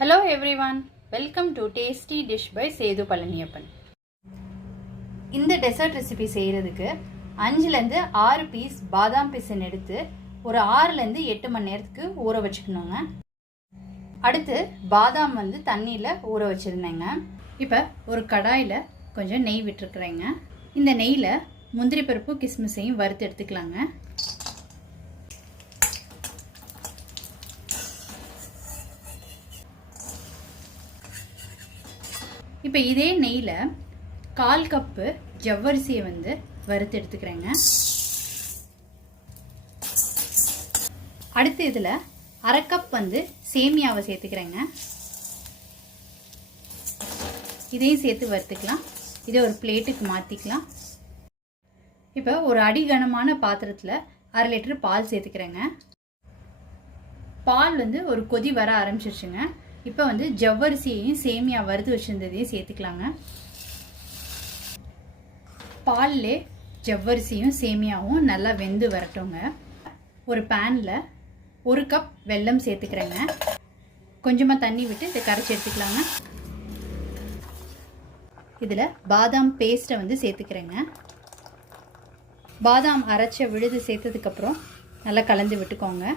Hello everyone, welcome to Tasty Dish by Sethu Palaniyappan. இந்த dessert recipe செய்கிறதுக்கு 5லேருந்து 6 piece பாதாம் பிசின் எடுத்து ஒரு 6லேருந்து 8 மணி நேரத்துக்கு ஊற வச்சுக்கணுங்க. அடுத்து பாதாம் தண்ணியில் ஊற வச்சுருந்தேங்க. இப்போ ஒரு கடாயில் கொஞ்சம் நெய் விட்டுருக்குறேங்க. இந்த நெய்யில் முந்திரி பருப்பு கிஸ்மிஸையும் வறுத்து எடுத்துக்கலாங்க. இப்போ இதே நெய்யில் 1/4 கப்பு ஜவ்வரிசியை வறுத்து எடுத்துக்கிறேங்க. அடுத்து இதில் 1/2 கப் சேமியாவை சேர்த்துக்கிறேங்க. இதையும் சேர்த்து வறுத்துக்கலாம். இதை ஒரு பிளேட்டுக்கு மாற்றிக்கலாம். இப்போ ஒரு அடிகனமான பாத்திரத்தில் 1/2 லிட்டர் பால் சேர்த்துக்கிறேங்க. பால் ஒரு கொதி வர ஆரம்பிச்சிருச்சுங்க. இப்போ ஜவ்வரிசியையும் சேமியா வறுத்து வச்சுருந்ததையும் சேர்த்துக்கலாங்க. பால்லே ஜவ்வரிசியும் சேமியாவும் நல்லா வெந்து வரட்டுங்க. ஒரு பேனில் 1 கப் வெல்லம் சேர்த்துக்கிறேங்க. கொஞ்சமாக தண்ணி விட்டு இதை கரைச்சி எடுத்துக்கலாங்க. இதில் பாதாம் பேஸ்ட்டை சேர்த்துக்கிறேங்க. பாதாம் அரைச்ச விழுது சேர்த்ததுக்கப்புறம் நல்லா கலந்து விட்டுக்கோங்க.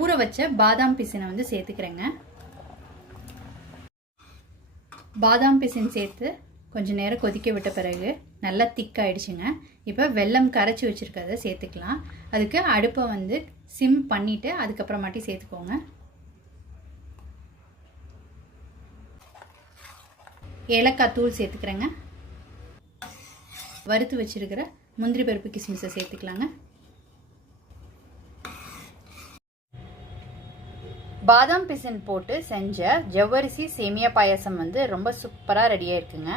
ஊற வச்ச பாதாம் பிசினை சேர்த்துக்கிறேங்க. பாதாம் பிசின் சேர்த்து கொஞ்சம் நேரம் கொதிக்க விட்ட பிறகு நல்லா திக்காயிடுச்சுங்க. இப்போ வெல்லம் கரைச்சி வச்சுருக்கிறத சேர்த்துக்கலாம். அதுக்கு அடுப்பை சிம் பண்ணிவிட்டு அதுக்கப்புறமாட்டி சேர்த்துக்கோங்க. ஏலக்காய் தூள் சேர்த்துக்கிறேங்க. வறுத்து வச்சுருக்கிற முந்திரி பருப்பு கிஸ்மிஸை சேர்த்துக்கலாங்க. பாதாம் பிசின் போட்டு செஞ்ச ஜவ்வரிசி சேமியா பாயாசம் ரொம்ப சூப்பராக ரெடியாக இருக்குங்க.